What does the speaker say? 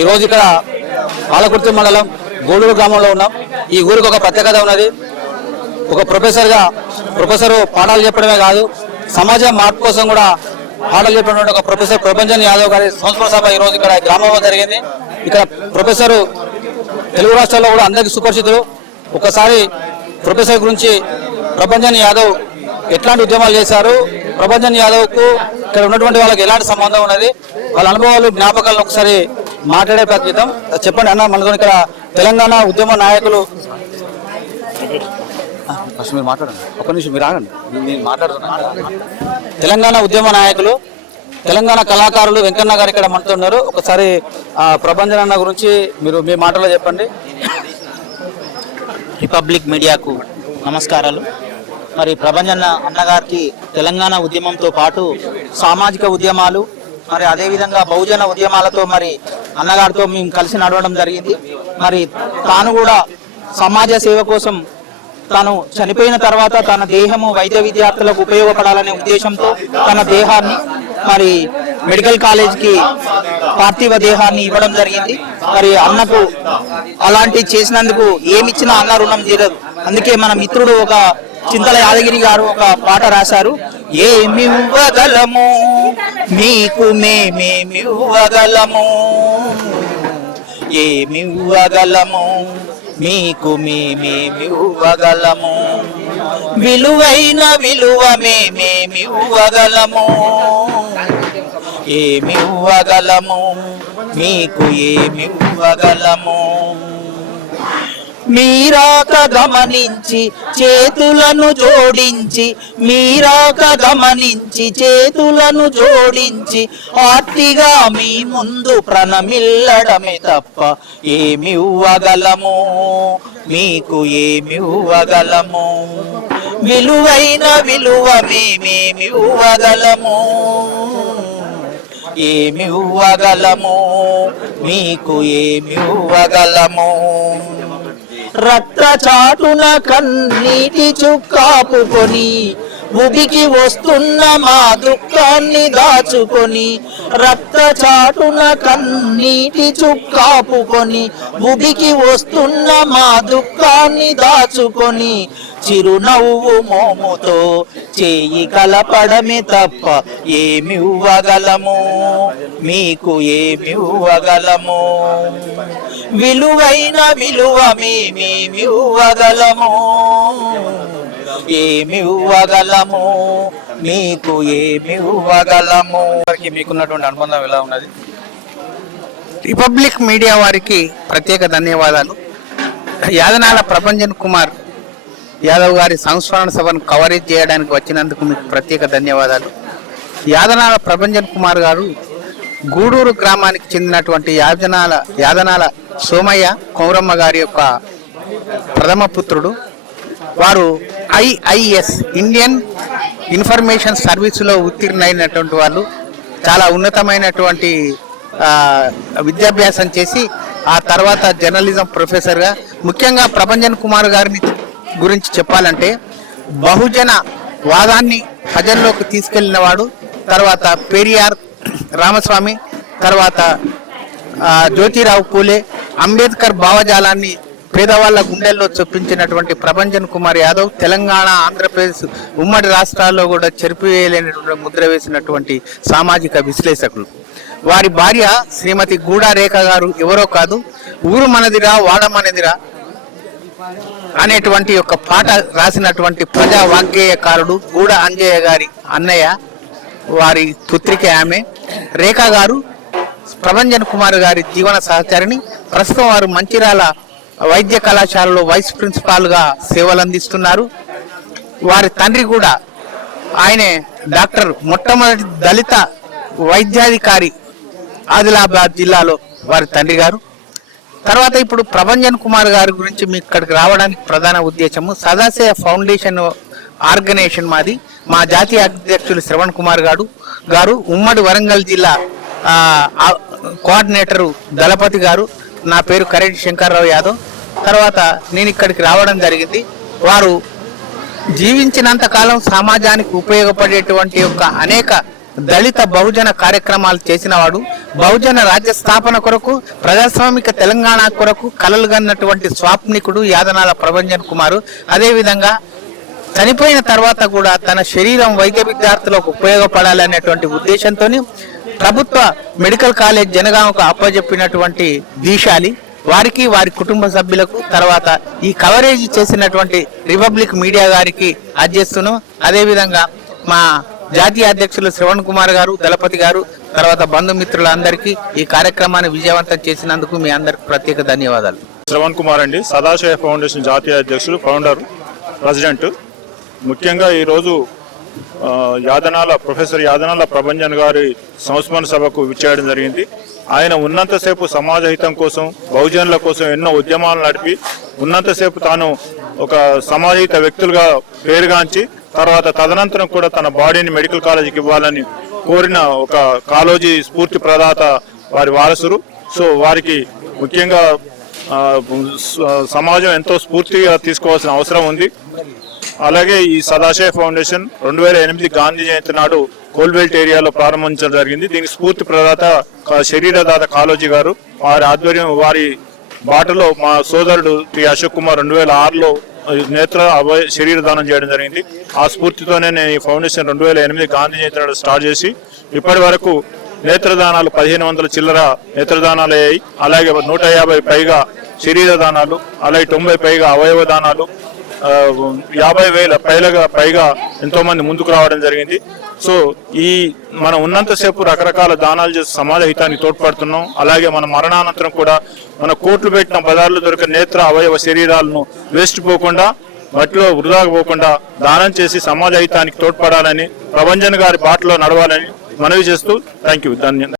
ఈరోజు ఇక్కడ పాలకుర్తి మండలం గూడూరు గ్రామంలో ఉన్నాం. ఈ ఊరికి ఒక ప్రత్యేకత ఉన్నది. ఒక ప్రొఫెసర్గా ప్రొఫెసర్ పాఠాలు చెప్పడమే కాదు సమాజ మార్పు కోసం కూడా పాఠాలు చెప్పినటువంటి ఒక ప్రొఫెసర్ ప్రభంజన్ యాదవ్ గారి సంస్కరణ సభ ఈ రోజు ఇక్కడ గ్రామంలో జరిగింది. ఇక్కడ ప్రొఫెసర్ తెలుగు రాష్ట్రాల్లో కూడా అందరికీ సుపరిచితులు. ఒకసారి ప్రొఫెసర్ గురించి ప్రభంజన్ యాదవ్ ఎట్లాంటి ఉద్యమాలు చేశారు? ప్రభంజన్ యాదవ్కు ఇక్కడ ఉన్నటువంటి వాళ్ళకి ఎలాంటి సంబంధం ఉన్నది? వాళ్ళ అనుభవాలు జ్ఞాపకాలను ఒకసారి మాట్లాడే ప్రయత్నిద్దాం. చెప్పండి అన్న మనతో ఇక్కడ తెలంగాణ ఉద్యమ నాయకులు. ఫస్ట్ మీరు మాట్లాడండి. ఒక నిమిషం మీరు ఆగండి. నేను మాట్లాడుతున్నాను తెలంగాణ ఉద్యమ నాయకులు తెలంగాణ కళాకారులు వెంకన్న గారు ఇక్కడ మనతో ఉన్నారు. ఒకసారి ఆ, ప్రభంజన్ అన్న గురించి మీరు మీ మాటలో చెప్పండి. రిపబ్లిక్ మీడియాకు నమస్కారాలు. మరి ప్రభంజన అన్నగారికి తెలంగాణ ఉద్యమంతో పాటు సామాజిక ఉద్యమాలు మరి అదేవిధంగా బహుజన ఉద్యమాలతో మరి అన్నగారితో మేము కలిసి నడవడం జరిగింది. మరి తాను కూడా సమాజ సేవ కోసం తాను చనిపోయిన తర్వాత తన దేహము వైద్య విద్యార్థులకు ఉపయోగపడాలనే ఉద్దేశంతో తన దేహాన్ని మరి మెడికల్ కాలేజ్కి పార్థివ దేహాన్ని ఇవ్వడం జరిగింది. మరి అన్నకు అలాంటి చేసినందుకు ఏమిచ్చినా అన్న రుణం తీరదు. అందుకే మన మిత్రుడు ఒక చింతల యాదగిరి గారు ఒక పాట రాశారు. ఏమివ్వగలము? మీకు మేమేమివ్వగలము? ఏమివ్వగలము? మీకు మేమేమివ్వగలము? విలువైన విలువ మేమేమివ్వగలము? ఏమివ్వగలము? మీకు ఏమివ్వగలము? మీరాక గమనించి చేతులను జోడించి మీరాక గమనించి చేతులను జోడించి ఆర్తిగా మీ ముందు ప్రణమిల్లడమే తప్ప ఏమివ్వగలము? మీకు ఏమివ్వగలము? విలువైన విలువ మేమేమివ్వగలము? ఏమివ్వగలము? మీకు ఏమివ్వగలము? రక్త చాటున కన్నీటి చుక్కాపుకొని ఉబికి వస్తున్న మా దుఃఖాన్ని దాచుకొని రక్త చాటున కన్నీటి చుక్కాపుకొని ఉబికి వస్తున్న మా దుఃఖాన్ని దాచుకొని చిరునవ్వు మోముతో చేయి కలపడమే తప్ప ఏమివ్వగలము మీకు ఏమివ్వగలము విలువైన విలువ మేమేమివ్వగలము ఏమివ్వగలము మీకు ఏమివ్వగలము వారికి మీకున్నటువంటి అనుబంధం ఎలా ఉన్నది? రిపబ్లిక్ మీడియా వారికి ప్రత్యేక ధన్యవాదాలు. యాదనాల ప్రభంజన్ కుమార్ యాదవ్ గారి సంస్మరణ సభను కవరేజ్ చేయడానికి వచ్చినందుకు మీకు ప్రత్యేక ధన్యవాదాలు. యాదనాల ప్రభంజన్ కుమార్ గారు గూడూరు గ్రామానికి చెందినటువంటి యాదనాల యాదనాల సోమయ్య కౌరమ్మ గారి యొక్క ప్రథమ పుత్రుడు. వారు ఐఐఎస్ ఇండియన్ ఇన్ఫర్మేషన్ సర్వీసులో ఉత్తీర్ణైనటువంటి వాళ్ళు. చాలా ఉన్నతమైనటువంటి విద్యాభ్యాసం చేసి ఆ తర్వాత జర్నలిజం ప్రొఫెసర్గా ముఖ్యంగా ప్రభంజన్ కుమార్ గారిని గురించి చెప్పాలంటే బహుజన వాదాన్ని ప్రజల్లోకి తీసుకెళ్ళిన వాడు తర్వాత పెరియార్ రామస్వామి తర్వాత జ్యోతిరావు పూలే అంబేద్కర్ భావజాలాన్ని పేదవాళ్ళ గుండెల్లో చొప్పించినటువంటి ప్రభంజన్ కుమార్ యాదవ్ తెలంగాణ ఆంధ్రప్రదేశ్ ఉమ్మడి రాష్ట్రాల్లో కూడా చెరిపివేయలేనటువంటి ముద్ర వేసినటువంటి సామాజిక విశ్లేషకులు. వారి భార్య శ్రీమతి గూడారేఖ గారు ఎవరో కాదు ఊరు మనదిరా వాడ మనదిరా. అనేటువంటి ఒక పాట రాసినటువంటి ప్రజా వాగ్గేయకారుడు గూడ అంజయ్య గారి అన్నయ్య వారి పుత్రిక ఆమె. రేఖా గారు ప్రభంజన్ కుమార్ గారి జీవన సహచరిని ప్రస్తుతం వారు మంచిరాల వైద్య కళాశాలలో వైస్ ప్రిన్సిపాల్గా సేవలు అందిస్తున్నారు వారి తండ్రి కూడా ఆయనే డాక్టర్ మొట్టమొదటి దళిత వైద్యాధికారి ఆదిలాబాద్ జిల్లాలో వారి తండ్రి గారు. తర్వాత ఇప్పుడు ప్రభంజన్ కుమార్ గారి గురించి మీకు ఇక్కడికి రావడానికి ప్రధాన ఉద్దేశము సదాశయ ఫౌండేషన్ ఆర్గనైజేషన్ మాది. మా జాతీయ అధ్యక్షులు శ్రవణ్ కుమార్ గారు గారు ఉమ్మడి వరంగల్ జిల్లా కోఆర్డినేటరు దళపతి గారు నా పేరు కరెడ్డి శంకర్రావు యాదవ్. తర్వాత నేను ఇక్కడికి రావడం జరిగింది. వారు జీవించినంత కాలం సమాజానికి ఉపయోగపడేటువంటి యొక్క అనేక దళిత బహుజన కార్యక్రమాలు చేసినవాడు బహుజన రాజ్య స్థాపన కొరకు ప్రజాస్వామిక తెలంగాణ కొరకు కలలు కన్నటువంటి స్వాప్నికుడు యాదనాల ప్రభంజన్ కుమారు. అదేవిధంగా చనిపోయిన తర్వాత కూడా తన శరీరం వైద్య విద్యార్థులకు ఉపయోగపడాలనేటువంటి ఉద్దేశంతో ప్రభుత్వ మెడికల్ కాలేజ్ జనగామకు అప్పజెప్పినటువంటి దీశాలి. వారికి వారి కుటుంబ సభ్యులకు తర్వాత ఈ కవరేజ్ చేసినటువంటి రిపబ్లిక్ మీడియా గారికి అధ్యక్షును అదేవిధంగా మా జాతీయ అధ్యక్షులు శ్రవణ్ కుమార్ గారు దళపతి గారు తర్వాత బంధుమిత్రులందరికీ ఈ కార్యక్రమాన్ని విజయవంతం చేసినందుకు మీ అందరికి ప్రత్యేక ధన్యవాదాలు. శ్రవణ్ కుమార్ అండి సదాశయ ఫౌండేషన్ జాతీయ అధ్యక్షులు ఫౌండర్ ప్రెసిడెంట్ ముఖ్యంగా ఈరోజు యాదనాల ప్రొఫెసర్ యాదనాల ప్రభంజన్ గారి సంస్మరణ సభకు విచ్చేయడం జరిగింది. ఆయన ఉన్నంతసేపు సమాజ హితం కోసం బహుజనుల కోసం ఎన్నో ఉద్యమాలు నడిపి ఉన్నంతసేపు తాను ఒక సమాజహిత వ్యక్తులుగా పేరుగాంచి తర్వాత తదనంతరం కూడా తన బాడీని మెడికల్ కాలేజీకి ఇవ్వాలని కోరిన ఒక కాలోజీ స్ఫూర్తి ప్రదాత వారి వారసురు సో వారికి ముఖ్యంగా స- సమాజం ఎంతో స్ఫూర్తిగా తీసుకోవాల్సిన అవసరం ఉంది. అలాగే ఈ సదాశయ ఫౌండేషన్ రెండు వేల ఎనిమిది గాంధీ జయంతి నాడు కోల్బెల్ట్ ఏరియాలో ప్రారంభించడం జరిగింది. దీనికి స్ఫూర్తి ప్రదాత శరీరదాత కాలోజీ గారు. వారి ఆధ్వర్యం వారి బాటలో మా సోదరుడు టి అశోక్ కుమార్ రెండు వేల ఆరులో నేత్ర అభయ శరీర దానం చేయడం జరిగింది. ఆ స్ఫూర్తితోనే నేను ఈ ఫౌండేషన్ రెండు వేల ఎనిమిది గాంధీ జయంతి నాడు స్టార్ట్ చేసి ఇప్పటి వరకు నేత్రదానాలు పదిహేను వందల చిల్లర నేత్రదానాలు అయ్యాయి. అలాగే నూట యాభై పైగా శరీర దానాలు అలాగే తొంభై పైగా అవయవ దానాలు యాభై వేల పైలగా పైగా ఎంతోమంది ముందుకు రావడం జరిగింది. సో ఈ మనం ఉన్నంతసేపు రకరకాల దానాలు చేసి సమాజ హితానికి తోడ్పడుతున్నాం. అలాగే మన మరణానంతరం కూడా మన కోట్లు పెట్టిన పదార్థాలు దొరికే నేత్ర అవయవ శరీరాలను వేస్ట్ పోకుండా మట్టిలో వృధా పోకుండా దానం చేసి సమాజ హితానికి తోడ్పడాలని ప్రభంజన్ గారి బాటలో నడవాలని మనవి చేస్తూ థ్యాంక్ యూ ధన్యవాదాలు